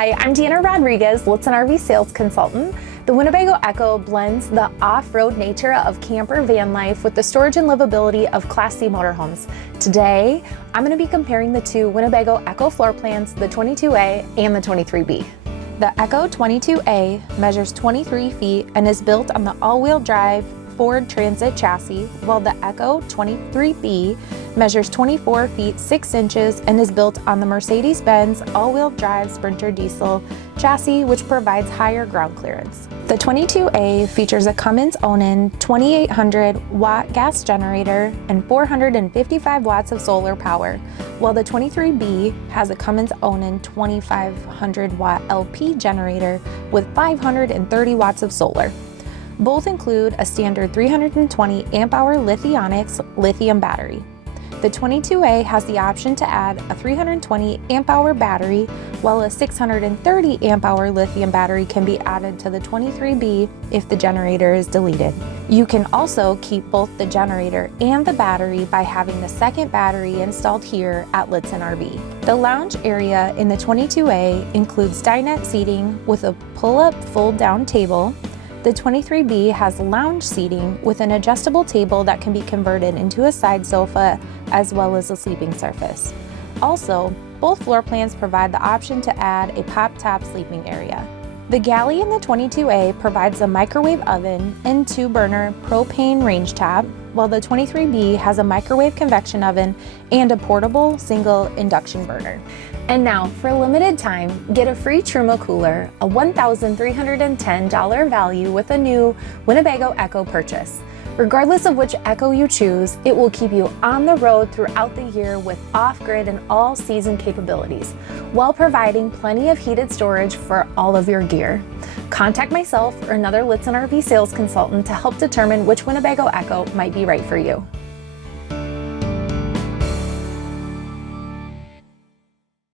Hi, I'm Deanna Rodriguez, Lichtsinn RV sales consultant. The Winnebago EKKO blends the off-road nature of camper van life with the storage and livability of Class C motorhomes. Today, I'm going to be comparing the two Winnebago EKKO floor plans, the 22A and the 23B. The EKKO 22A measures 23 feet and is built on the all-wheel drive Ford Transit chassis, while the EKKO 23B measures 24 feet 6 inches and is built on the Mercedes-Benz all-wheel drive Sprinter diesel chassis, which provides higher ground clearance. The 22A features a Cummins-Onan 2800 watt gas generator and 455 watts of solar power, while the 23B has a Cummins-Onan 2500 watt LP generator with 530 watts of solar. Both include a standard 320 amp-hour Lithionics lithium battery. The 22A has the option to add a 320 amp-hour battery, while a 630 amp-hour lithium battery can be added to the 23B if the generator is deleted. You can also keep both the generator and the battery by having the second battery installed here at Lichtsinn RV. The lounge area in the 22A includes dinette seating with a pull-up fold-down table. The 23B has lounge seating with an adjustable table that can be converted into a side sofa as well as a sleeping surface. Also, both floor plans provide the option to add a pop-top sleeping area. The galley in the 22A provides a microwave oven and 2-burner propane range top, while the 23B has a microwave convection oven and a portable single induction burner. And now, for a limited time, get a free Truma cooler, a $1,310 value with a new Winnebago EKKO purchase. Regardless of which EKKO you choose, it will keep you on the road throughout the year with off-grid and all-season capabilities, while providing plenty of heated storage for all of your gear. Contact myself or another Lichtsinn RV sales consultant to help determine which Winnebago EKKO might be right for you.